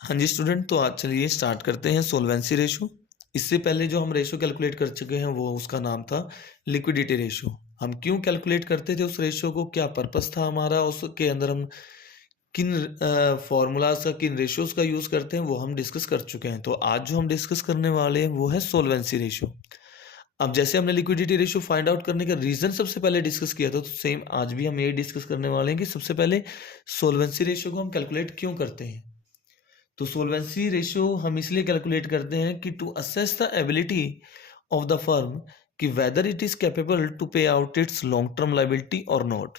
हाँ जी स्टूडेंट, तो आज चलिए स्टार्ट करते हैं सोल्वेंसी रेशो। इससे पहले जो हम रेशो कैलकुलेट कर चुके हैं वो उसका नाम था लिक्विडिटी रेशो। हम क्यों कैलकुलेट करते थे उस रेशो को, क्या पर्पस था हमारा, उसके अंदर हम किन फॉर्मूलाज का, किन रेशोज का यूज़ करते हैं वो हम डिस्कस कर चुके हैं। तो आज जो हम डिस्कस करने वाले हैं वो है सोल्वेंसी रेशो। अब जैसे हमने लिक्विडिटी रेशो फाइंड आउट करने का रीज़न सबसे पहले डिस्कस किया था, तो सेम आज भी हम ये डिस्कस करने वाले हैं कि सबसे पहले सोल्वेंसी रेशो को हम कैलकुलेट क्यों करते हैं। तो सोल्वेंसी रेशियो हम इसलिए कैलकुलेट करते हैं कि to assess the ability of the firm कि whether it is capable to pay out its long term liability और नॉट,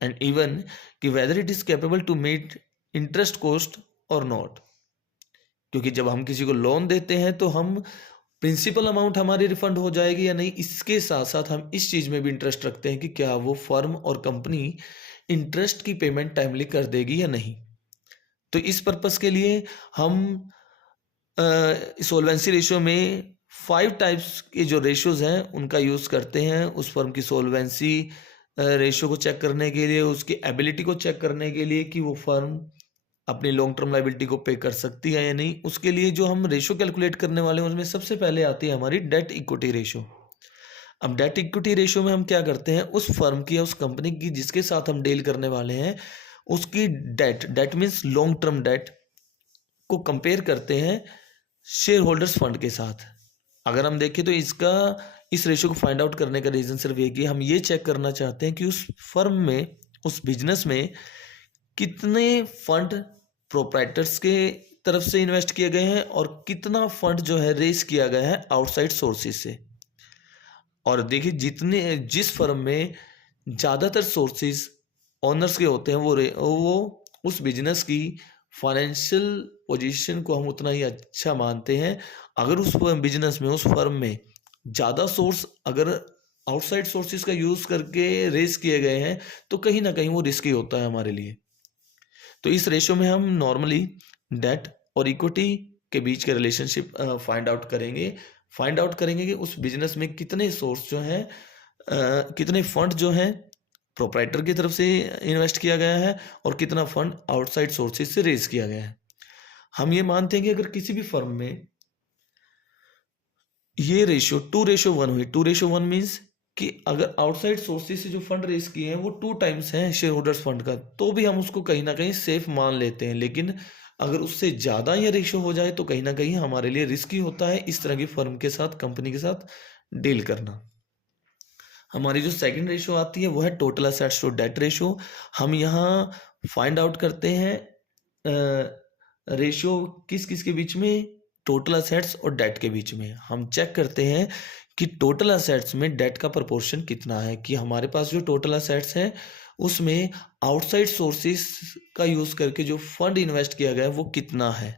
एंड इवन कि whether it is capable to meet interest cost और not. क्योंकि जब हम किसी को लोन देते हैं तो हम प्रिंसिपल अमाउंट हमारी रिफंड हो जाएगी या नहीं, इसके साथ साथ हम इस चीज़ में भी इंटरेस्ट रखते हैं कि क्या वो फर्म और कंपनी इंटरेस्ट की पेमेंट टाइमली कर देगी या नहीं। तो इस पर्पस के लिए हम सोल्वेंसी रेशियो में 5 टाइप्स के जो रेशियोज हैं उनका यूज़ करते हैं उस फर्म की सोल्वेंसी रेशियो को चेक करने के लिए, उसकी एबिलिटी को चेक करने के लिए कि वो फर्म अपनी लॉन्ग टर्म लाइबिलिटी को पे कर सकती है या नहीं। उसके लिए जो हम रेशियो कैलकुलेट करने वाले हैं उसमें सबसे पहले आती है हमारी डेट इक्विटी रेशियो। अब डेट इक्विटी रेशियो में हम क्या करते हैं, उस फर्म की या उस कंपनी की जिसके साथ हम डील करने वाले हैं उसकी debt, debt means long term debt को कंपेयर करते हैं शेयर होल्डर्स फंड के साथ। अगर हम देखें तो इस रेशियो को फाइंड आउट करने का रीज़न सिर्फ ये कि हम ये चेक करना चाहते हैं कि उस फर्म में, उस बिजनेस में कितने फंड प्रोप्राइटर्स के तरफ से इन्वेस्ट किए गए हैं और कितना फंड जो है रेस किया गया है आउटसाइड सोर्सेज से। और देखिए जिस फर्म में ज़्यादातर सोर्सेज ओनर्स के होते हैं वो उस बिजनेस की फाइनेंशियल पोजीशन को हम उतना ही अच्छा मानते हैं। अगर उस बिजनेस में, उस फर्म में ज़्यादा सोर्स अगर आउटसाइड सोर्सेज का यूज़ करके रेस किए गए हैं तो कहीं ना कहीं वो रिस्की होता है हमारे लिए। तो इस रेशो में हम नॉर्मली डेट और इक्विटी के बीच के रिलेशनशिप फाइंड आउट करेंगे कि उस बिजनेस में कितने सोर्स जो हैं, कितने फंड जो हैं प्रोप्राइटर की तरफ से इन्वेस्ट किया गया है और कितना फंड आउटसाइड सोर्सेज से रेज किया गया है। हम ये मानते हैं कि अगर किसी भी फर्म में ये रेशियो 2:1 हुई, 2:1 मीन्स कि अगर आउटसाइड सोर्सेज से जो फंड रेज किए हैं वो 2 टाइम्स हैं शेयर होल्डर्स फंड का, तो भी हम उसको कहीं ना कहीं सेफ मान लेते हैं। लेकिन अगर उससे ज़्यादा ये रेशियो हो जाए तो कहीं ना कहीं हमारे लिए रिस्की होता है इस तरह की फर्म के साथ, कंपनी के साथ डील करना। हमारी जो सेकंड रेशियो आती है वो है total assets to debt ratio. हम यहाँ फाइंड आउट करते हैं रेशियो किस किस के बीच में, टोटल असेट्स और डेट के बीच में। हम चेक करते हैं कि टोटल असेट्स में डेट का प्रोपोर्शन कितना है, कि हमारे पास जो टोटल असेट्स हैं उसमें आउटसाइड सोर्सेस का यूज़ करके जो फंड इन्वेस्ट किया गया है वो कितना है।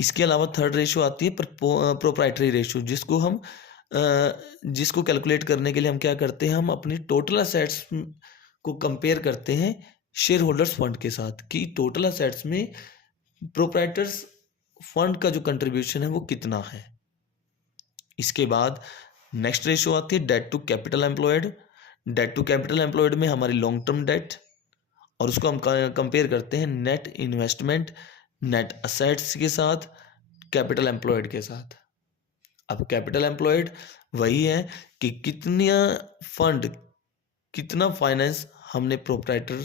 इसके अलावा थर्ड रेशियो आती है प्रोप्राइटरी रेशियो, जिसको कैलकुलेट करने के लिए हम क्या करते हैं, हम अपनी टोटल असेट्स को कंपेयर करते हैं शेयर होल्डर्स फंड के साथ कि टोटल असेट्स में प्रोप्राइटर्स फंड का जो कंट्रीब्यूशन है वो कितना है। इसके बाद नेक्स्ट रेशियो आती है debt to capital employed. Debt to capital employed में हमारी लॉन्ग टर्म डेट, और उसको हम कंपेयर करते हैं नेट इन्वेस्टमेंट, नेट असेट्स के साथ, कैपिटल एम्प्लॉयड के साथ। अब कैपिटल एम्प्लॉयड वही है कि कितना फाइनेंस हमने प्रोप्राइटर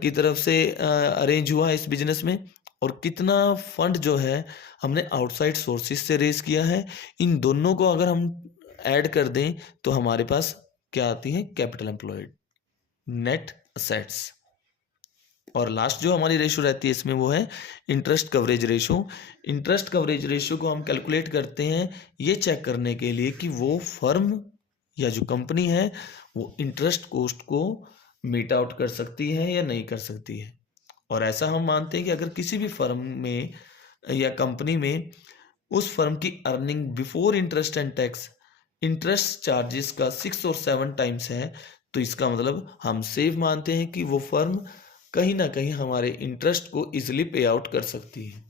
की तरफ से अरेंज हुआ है इस बिजनेस में, और कितना फंड जो है हमने आउटसाइड सोर्सेज से रेज किया है। इन दोनों को अगर हम ऐड कर दें तो हमारे पास क्या आती है, कैपिटल एम्प्लॉयड, नेट असेट्स। और लास्ट जो हमारी रेशियो रहती है इसमें वो है interest coverage ratio. Interest coverage ratio को हम कैलकुलेट करते हैं ये चेक करने के लिए कि वो फर्म या जो कंपनी है वो इंटरेस्ट कॉस्ट को मीट आउट कर सकती है या नहीं कर सकती है। और ऐसा हम मानते हैं कि अगर किसी भी फर्म में या कंपनी में उस फर्म की earning before interest and tax interest charges का 6 और 7 टाइम्स है, तो इसका मतलब हम सेफ मानते हैं कि वो फर्म कहीं ना कहीं हमारे इंटरेस्ट को इजीली पे आउट कर सकती है।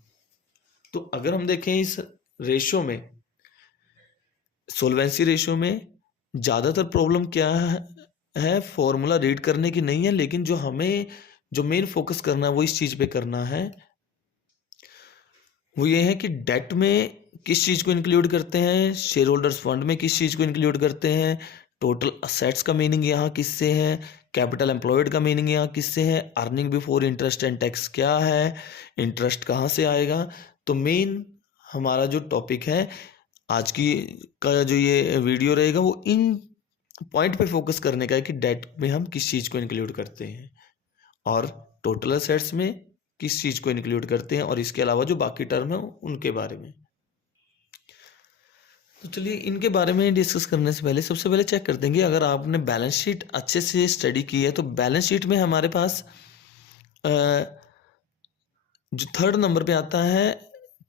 तो अगर हम देखें इस रेशियो में, सोल्वेंसी रेशियो में ज़्यादातर प्रॉब्लम क्या है, फॉर्मूला रीड करने की नहीं है, लेकिन जो हमें जो मेन फोकस करना है वो इस चीज़ पे करना है, वो ये है कि डेट में किस चीज़ को इंक्लूड करते हैं, शेयर होल्डर्स फंड में किस चीज़ को इंक्लूड करते हैं, टोटल असेट्स का मीनिंग यहाँ किससे है, कैपिटल एम्प्लॉयड का मीनिंग यहाँ किससे है, earning before interest and tax क्या है, इंटरेस्ट कहाँ से आएगा। तो मेन हमारा जो टॉपिक है आज की का जो ये वीडियो रहेगा वो इन पॉइंट पे फोकस करने का है कि डेट में हम किस चीज़ को इंक्लूड करते हैं और टोटल असेट्स में किस चीज़ को इंक्लूड करते हैं, और इसके अलावा जो बाकी टर्म है उनके बारे में। तो चलिए इनके बारे में डिस्कस करने से पहले सबसे पहले चेक कर देंगे, अगर आपने बैलेंस शीट अच्छे से स्टडी की है तो बैलेंस शीट में हमारे पास जो थर्ड नंबर पे आता है,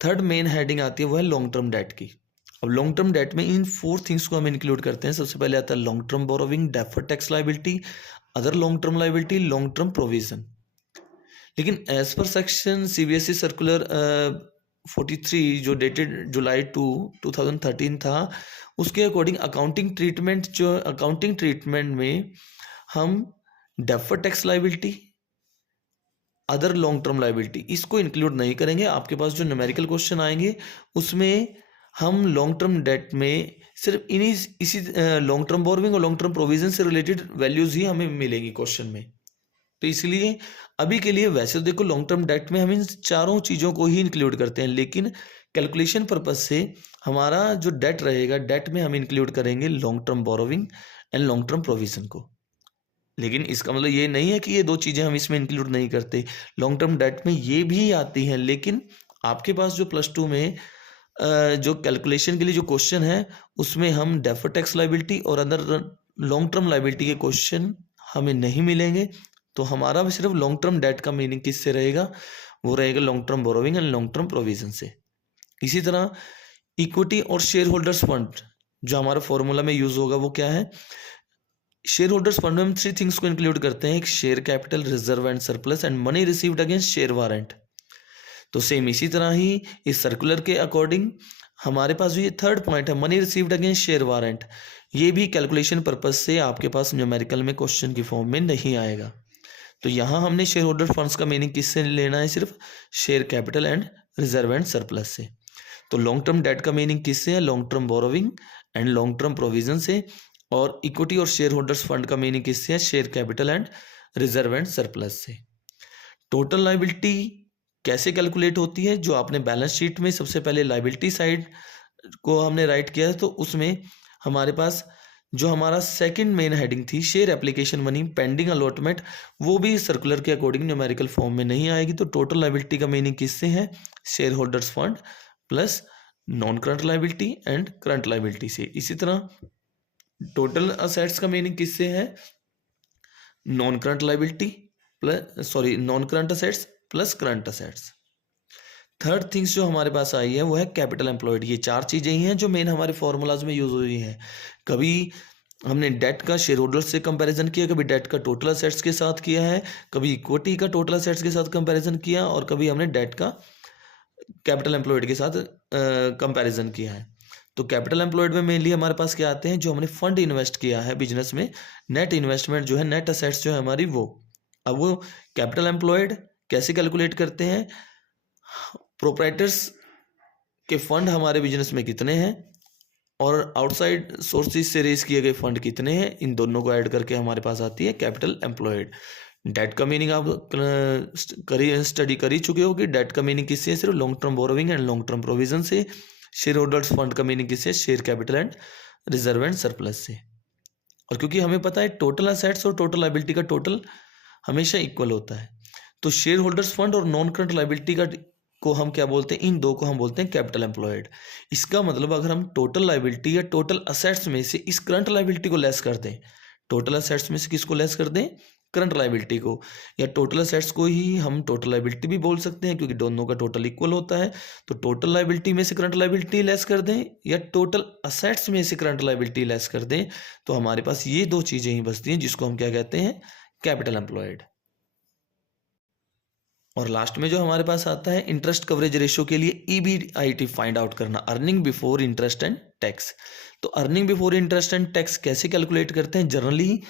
थर्ड मेन हेडिंग आती है वो है लॉन्ग टर्म डेट की। अब लॉन्ग टर्म डेट में इन 4 थिंग्स को हम इंक्लूड करते हैं। सबसे पहले आता है long term borrowing, deferred tax liability, other long term liability, long term provision. लेकिन as per section CBSE circular 43 जो डेटेड जुलाई 2 2013 था, उसके अकॉर्डिंग अकाउंटिंग ट्रीटमेंट में हम deferred tax liability, other long term liability इसको इंक्लूड नहीं करेंगे। आपके पास जो न्यूमेरिकल क्वेश्चन आएंगे उसमें हम लॉन्ग टर्म डेट में सिर्फ इसी लॉन्ग टर्म बोरोविंग और लॉन्ग टर्म प्रोविजन से रिलेटेड वैल्यूज ही हमें मिलेंगी क्वेश्चन में। तो इसलिए अभी के लिए वैसे तो देखो लॉन्ग टर्म डेट में हम इन चारों चीज़ों को ही इंक्लूड करते हैं, लेकिन कैलकुलेशन पर्पज से हमारा जो डेट रहेगा, डेट में हम इंक्लूड करेंगे long term borrowing and long term provision को। लेकिन इसका मतलब ये नहीं है कि ये 2 चीज़ें हम इसमें इंक्लूड नहीं करते, लॉन्ग टर्म डेट में ये भी आती हैं। लेकिन आपके पास जो +2 में जो कैलकुलेशन के लिए जो क्वेश्चन है उसमें हम डेफर्ड टैक्स लायबिलिटी और अदर लॉन्ग टर्म लायबिलिटी के क्वेश्चन हमें नहीं मिलेंगे। तो हमारा सिर्फ लॉन्ग टर्म डेट का मीनिंग किससे रहेगा, वो रहेगा long term borrowing and long term provision से। इसी तरह इक्विटी और शेयर होल्डर्स फंड जो हमारा फॉर्मूला में यूज होगा वो क्या है, शेयर होल्डर्स फंड में हम 3 थिंग्स को इंक्लूड करते हैं, एक share capital, reserve and surplus and money received against share warrant. तो सेम इसी तरह ही इस सर्कुलर के अकॉर्डिंग हमारे पास ये थर्ड पॉइंट है money received against share warrant, ये भी कैलकुलेशन पर्पज से आपके पास न्यूमेरिकल में क्वेश्चन की फॉर्म में नहीं आएगा। तो यहाँ हमने शेयर होल्डर फंड्स का मीनिंग किससे लेना है, सिर्फ share capital and reserve and surplus से। तो लॉन्ग टर्म डेट का मीनिंग किससे है, long term borrowing and long term provision से, और इक्विटी और शेयर होल्डर्स फंड का मीनिंग किससे है, share capital and reserve and surplus से। टोटल लायबिलिटी कैसे कैलकुलेट होती है, जो आपने बैलेंस शीट में सबसे पहले लायबिलिटी साइड को हमने राइट किया है, तो उसमें हमारे पास जो हमारा सेकंड मेन हेडिंग थी share application money pending allotment, वो भी सर्कुलर के अकॉर्डिंग न्यूमेरिकल फॉर्म में नहीं आएगी। तो टोटल लायबिलिटी का मीनिंग किससे है, share holders fund plus non current liability and current liability से। इसी तरह टोटल असेट्स का मीनिंग किससे है, non current liability non current assets plus current assets. Third things जो हमारे पास आई है वो है कैपिटल एम्प्लॉयड। ये 4 चीज़ें ही हैं जो मेन हमारे फॉर्मूलाज में यूज हुई हैं। कभी हमने डेट का शेयर होल्डर से कंपैरिजन किया, कभी डेट का टोटल असेट्स के साथ किया है, कभी इक्विटी का टोटल असेट्स के साथ कंपैरिजन किया, और कभी हमने डेट का कैपिटल एम्प्लॉयड के साथ कंपैरिजन किया है। तो कैपिटल एम्प्लॉयड में मेनली हमारे पास क्या आते हैं, जो हमने फंड इन्वेस्ट किया है बिजनेस में, नेट इन्वेस्टमेंट जो है, नेट असेट्स जो है हमारी वो। अब वो कैपिटल एम्प्लॉयड कैसे कैलकुलेट करते हैं, प्रोप्राइटर्स के फंड हमारे बिजनेस में कितने हैं और आउटसाइड सोर्सेज से रेज किए गए फंड कितने हैं, इन दोनों को ऐड करके हमारे पास आती है कैपिटल एम्प्लॉयड। डेट का मीनिंग आप स्टडी कर ही चुके हो कि डेट का मीनिंग किससे है, सिर्फ long term borrowing and long term provision से। शेयर होल्डर्स फंड का मीनिंग किससे, share capital and reserve and surplus से। और क्योंकि हमें पता है टोटल असेट्स और टोटल लायबिलिटी का टोटल हमेशा इक्वल होता है, तो शेयर होल्डर्स फंड और नॉन करंट लायबिलिटी को हम क्या बोलते हैं, इन 2 को हम बोलते हैं कैपिटल एम्प्लॉयड। इसका मतलब अगर हम टोटल लायबिलिटी या टोटल असेट्स में से इस करंट लायबिलिटी को लेस कर दें, टोटल असेट्स में से किसको लेस कर दें, करंट लायबिलिटी को, या टोटल असेट्स को ही हम टोटल लायबिलिटी भी बोल सकते हैं क्योंकि दोनों का टोटल इक्वल होता है। तो टोटल लायबिलिटी में से करंट लायबिलिटी लेस कर दें या टोटल असेट्स में से करंट लायबिलिटी लेस कर दें, तो हमारे पास ये 2 चीजें ही बचती हैं जिसको हम क्या कहते हैं, कैपिटल एम्प्लॉयड। और लास्ट में जो हमारे पास आता है इंटरेस्ट कवरेज रेशियो के लिए EBIT फाइंड आउट करना, earning before interest and tax. तो earning before interest and tax कैसे कैलकुलेट करते हैं, जनरली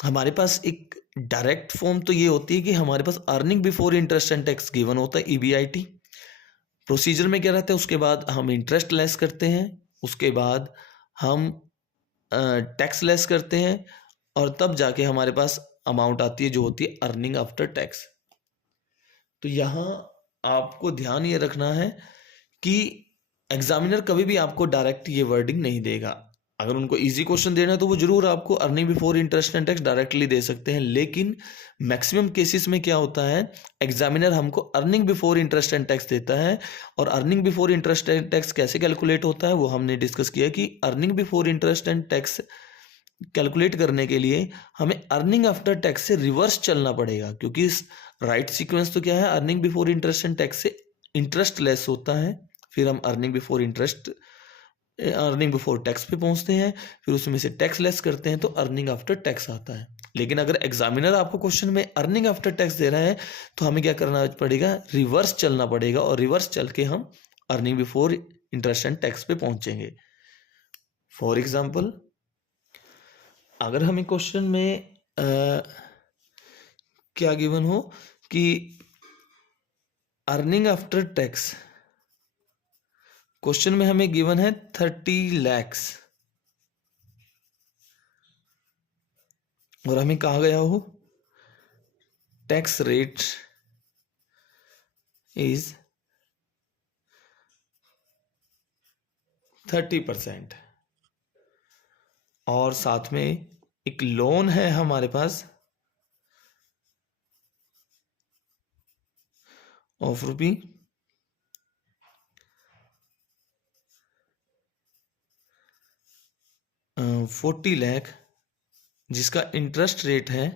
हमारे पास एक डायरेक्ट फॉर्म तो ये होती है कि हमारे पास earning before interest and tax given होता है, EBIT। प्रोसीजर में क्या रहता है, उसके बाद हम इंटरेस्ट लेस करते हैं, उसके बाद हम टैक्स लेस करते हैं, और तब जाके हमारे पास अमाउंट आती है जो होती है अर्निंग आफ्टर टैक्स। तो यहाँ आपको ध्यान ये रखना है कि एग्जामिनर कभी भी आपको डायरेक्ट ये वर्डिंग नहीं देगा। अगर उनको इजी क्वेश्चन देना है तो वो जरूर आपको earning before interest and tax directly दे सकते हैं, लेकिन मैक्सिमम केसेस में क्या होता है, एग्जामिनर हमको earning before interest and tax देता है। और earning before interest and tax कैसे कैलकुलेट होता है वो हमने डिस्कस किया कि earning before interest and tax calculate करने के लिए हमें अर्निंग आफ्टर टैक्स से रिवर्स चलना पड़ेगा, क्योंकि इस राइट सीक्वेंस तो क्या है, earning before interest and tax से इंटरेस्ट लेस होता है, फिर हम अर्निंग बिफोर टैक्स पे पहुंचते हैं, फिर उसमें से टैक्स लेस करते हैं तो अर्निंग आफ्टर टैक्स आता है। लेकिन अगर एग्जामिनर आपको क्वेश्चन में अर्निंग आफ्टर टैक्स दे रहा है तो हमें क्या करना पड़ेगा, रिवर्स चलना पड़ेगा, और रिवर्स चल के हम earning before interest and tax पे पहुंचेंगे। फॉर एग्जाम्पल, अगर हमें क्वेश्चन में क्या गिवन हो कि अर्निंग आफ्टर टैक्स, क्वेश्चन में हमें गिवन है 30 lakhs, और हमें कहा गया हो टैक्स रेट इज 30%, और साथ में एक लोन है हमारे पास ऑफ ₹40 लाख, जिसका इंटरेस्ट रेट है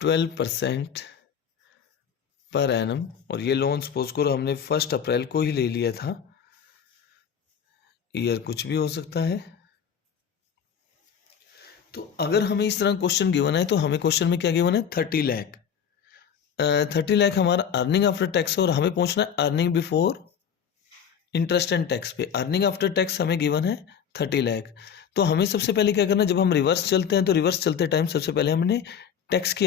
12% पर एनम, और ये लोन सपोज करो हमने 1 अप्रैल को ही ले लिया था, ईयर कुछ भी हो सकता है। तो अगर हमें इस तरह क्वेश्चन गिवन है तो हमें क्वेश्चन में क्या गिवन है, 30 लाख। 30 लाख हमारा अर्निंग आफ्टर टैक्स है, और हमें पहुंचना है earning before interest and tax पे। अर्निंग आफ्टर टैक्स हमें गिवन है 30 लाख। तो हमें सबसे पहले क्या करना है, जब हम रिवर्स चलते हैं तो रिवर्स चलते टाइम सबसे पहले हमने टैक्स की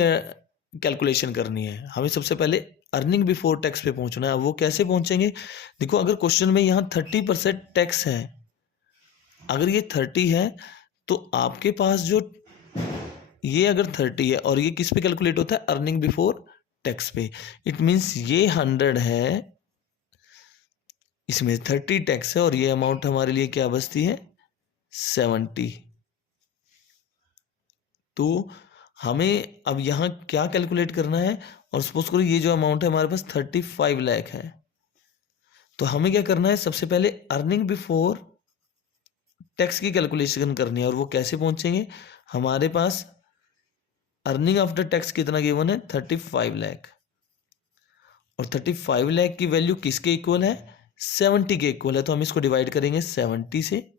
कैलकुलेशन करनी है। हमें सबसे पहले अर्निंग बिफोर टैक्स पे पहुंचना है। वो कैसे पहुंचेंगे, देखो अगर क्वेश्चन में यहाँ 30% टैक्स है, अगर ये 30 है तो आपके पास जो ये अगर 30 है और ये किस पे कैलकुलेट होता है, अर्निंग बिफोर टैक्स पे, इट मीन्स ये 100 है, इसमें 30 टैक्स है, और ये अमाउंट हमारे लिए क्या बचती है, 70। तो हमें अब यहाँ क्या कैलकुलेट करना है, और सपोज करो ये जो अमाउंट है हमारे पास 35 लाख है, तो हमें क्या करना है, सबसे पहले अर्निंग बिफोर टैक्स की कैलकुलेशन करनी है। और वो कैसे पहुंचेंगे, हमारे पास अर्निंग आफ्टर टैक्स कितना गिवन है, 35 लाख, और 35 लाख की वैल्यू किसके इक्वल है, 70 के इक्वल है। तो हम इसको डिवाइड करेंगे 70 से,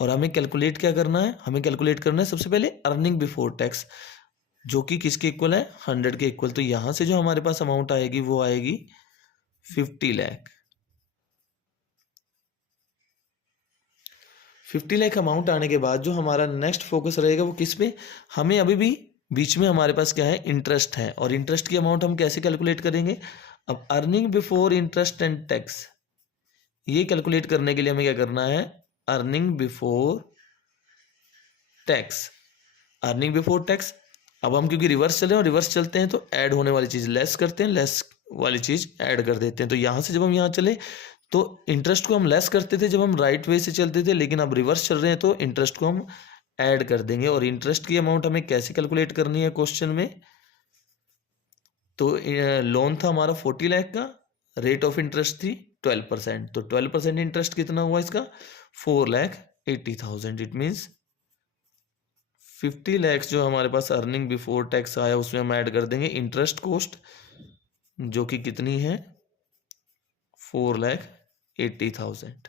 और हमें कैलकुलेट क्या करना है, हमें कैलकुलेट करना है सबसे पहले अर्निंग बिफोर टैक्स, जो कि किसके इक्वल है, 100 के इक्वल। तो यहां से जो हमारे पास अमाउंट आएगी वो आएगी 50 लाख। 50 लाख अमाउंट आने के बाद जो हमारा नेक्स्ट फोकस रहेगा वो किस पे, हमें अभी भी बीच में हमारे पास क्या है, इंटरेस्ट है, और इंटरेस्ट की अमाउंट हम कैसे कैलकुलेट करेंगे। अब earning before interest and tax, ये कैलकुलेट करने के लिए हमें क्या करना है, earning before tax, earning before tax. अब हम क्योंकि रिवर्स चले और रिवर्स चलते हैं तो ऐड होने वाली चीज लेस करते हैं, लेस वाली चीज ऐड कर देते हैं। तो यहां से जब हम यहाँ चले तो इंटरेस्ट को हम लेस करते थे जब हम राइट वे से चलते थे, लेकिन अब रिवर्स चल रहे हैं तो इंटरेस्ट को हम ऐड कर देंगे। और इंटरेस्ट की अमाउंट हमें कैसे कैलकुलेट करनी है क्वेश्चन में, तो लोन था हमारा 40 लाख का, रेट ऑफ इंटरेस्ट थी 12%, तो 12% इंटरेस्ट कितना हुआ इसका, 4,80,000। इट मीन्स 50 लाख जो हमारे पास अर्निंग बिफोर टैक्स आया उसमें हम ऐड कर देंगे इंटरेस्ट कॉस्ट, जो कि कितनी है, 4,80,000।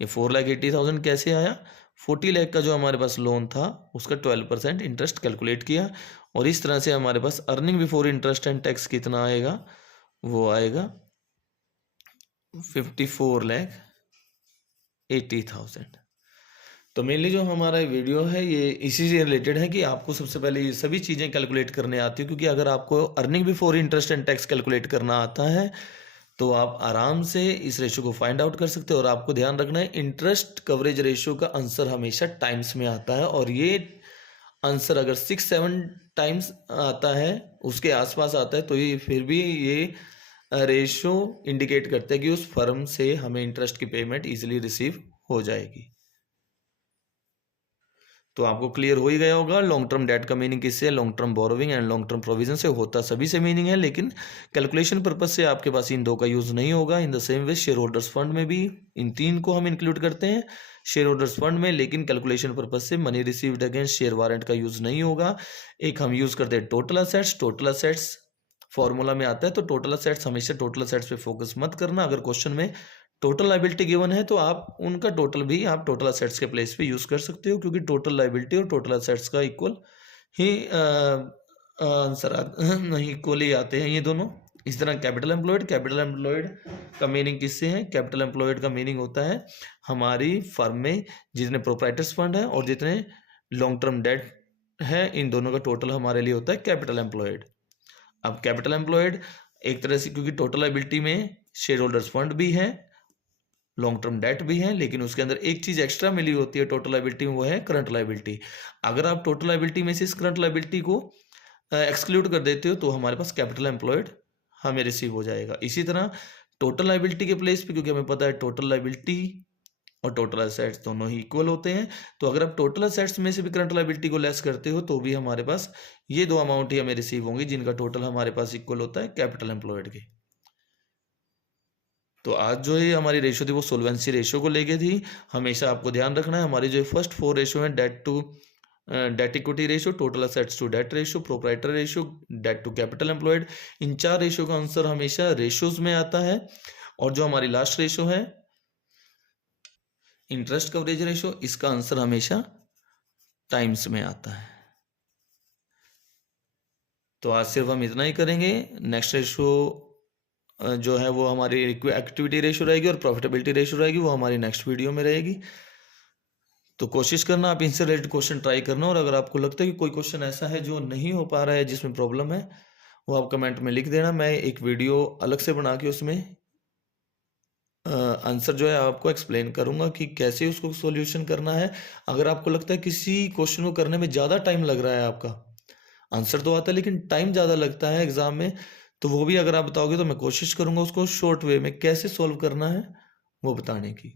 ये 4,80,000 कैसे आया, 40 लाख का जो हमारे पास लोन था उसका 12% इंटरेस्ट कैलकुलेट किया, और इस तरह से हमारे पास earning before interest and tax कितना आएगा, वो आएगा 54,80,000। तो मेनली जो हमारा वीडियो है ये इसी से रिलेटेड है कि आपको सबसे पहले ये सभी चीज़ें कैलकुलेट करने आती है, क्योंकि अगर आपको earning before interest and tax calculate करना आता है तो आप आराम से इस रेशियो को फाइंड आउट कर सकते हो। और आपको ध्यान रखना है, इंटरेस्ट कवरेज रेशियो का आंसर हमेशा टाइम्स में आता है, और ये आंसर अगर 6-7 टाइम्स आता है, उसके आसपास आता है, तो ये फिर भी ये रेशियो इंडिकेट करता है कि उस फर्म से हमें इंटरेस्ट की पेमेंट इजीली रिसीव हो जाएगी। तो आपको क्लियर हो ही गया होगा लॉन्ग टर्म डेट का मीनिंग किससे है, long term borrowing and long term provision से होता सभी से मीनिंग है, लेकिन कैलकुलेशन पर्पज से आपके पास इन दो का यूज नहीं होगा। In the same way share holders fund में भी इन तीन को हम इंक्लूड करते हैं शेयर होल्डर्स फंड में, लेकिन कैलकुलेशन पर्पज से money received against share warrant का यूज नहीं होगा। एक हम यूज करते हैं total assets. Total assets formula में आता है, तो टोटल असेट्स हमेशा टोटल असेट्स पे फोकस मत करना। अगर क्वेश्चन में टोटल लायबिलिटी गिवन है तो आप उनका टोटल भी आप टोटल असेट्स के प्लेस पे यूज कर सकते हो, क्योंकि टोटल लायबिलिटी और टोटल असेट्स का इक्वल ही आंसर नहीं इक्वल ही आते हैं ये दोनों। इस तरह कैपिटल एम्प्लॉयड का मीनिंग किससे है, कैपिटल एम्प्लॉयड का मीनिंग होता है हमारी फर्म में जितने प्रोप्राइटर्स फंड है और जितने लॉन्ग टर्म डेट है, इन दोनों का टोटल हमारे लिए होता है कैपिटल एम्प्लॉयड। अब कैपिटल एम्प्लॉयड एक तरह से, क्योंकि टोटल लायबिलिटी में शेयर होल्डर्स फंड भी है, लॉन्ग टर्म डेट भी है, लेकिन उसके अंदर एक चीज एक्स्ट्रा मिली होती है टोटल लायबिलिटी में, वो है करंट लायबिलिटी। अगर आप टोटल लायबिलिटी में से इस करंट लायबिलिटी को एक्सक्लूड कर देते हो तो हमारे पास कैपिटल एम्प्लॉयड हमें रिसीव हो जाएगा। इसी तरह टोटल लायबिलिटी के प्लेस पे, क्योंकि हमें पता है टोटल लायबिलिटी और टोटल असेट्स दोनों ही इक्वल होते हैं, तो अगर आप टोटल असेट्स में से भी करंट लायबिलिटी को लेस करते हो तो भी हमारे पास ये दो अमाउंट ही हमें रिसीव होंगी, जिनका टोटल हमारे पास इक्वल होता है कैपिटल एम्प्लॉयड के। तो आज जो ये हमारी रेशियो थी वो सोल्वेंसी रेशियो को लेके थी। हमेशा आपको ध्यान रखना है हमारी जो फर्स्ट 4 रेशियो है, debt equity ratio, total assets to debt ratio, proprietor ratio, debt to capital employed, इन 4 रेशियो का आंसर हमेशा रेशियोज में आता है। और जो हमारी लास्ट रेशियो है इंटरेस्ट कवरेज रेशियो, इसका आंसर हमेशा टाइम्स में आता है। तो आज सिर्फ हम इतना ही करेंगे। नेक्स्ट रेशियो जो है वो हमारी एक्टिविटी रेशियो रहेगी और प्रॉफिटेबिलिटी रेशियो रहेगी, वो हमारी नेक्स्ट वीडियो में रहेगी। तो कोशिश करना आप इनसे रिलेटेड क्वेश्चन ट्राई करना, और अगर आपको लगता है कि कोई क्वेश्चन ऐसा है जो नहीं हो पा रहा है, जिसमें प्रॉब्लम है, वो आप कमेंट में लिख देना। मैं एक वीडियो अलग से बना के उसमें आंसर जो है आपको एक्सप्लेन करूंगा कि कैसे उसको सॉल्यूशन करना है। अगर आपको लगता है किसी क्वेश्चन को करने में ज़्यादा टाइम लग रहा है, आपका आंसर तो आता है लेकिन टाइम ज़्यादा लगता है एग्जाम में, तो वो भी अगर आप बताओगे तो मैं कोशिश करूंगा उसको शॉर्ट वे में कैसे सॉल्व करना है वो बताने की।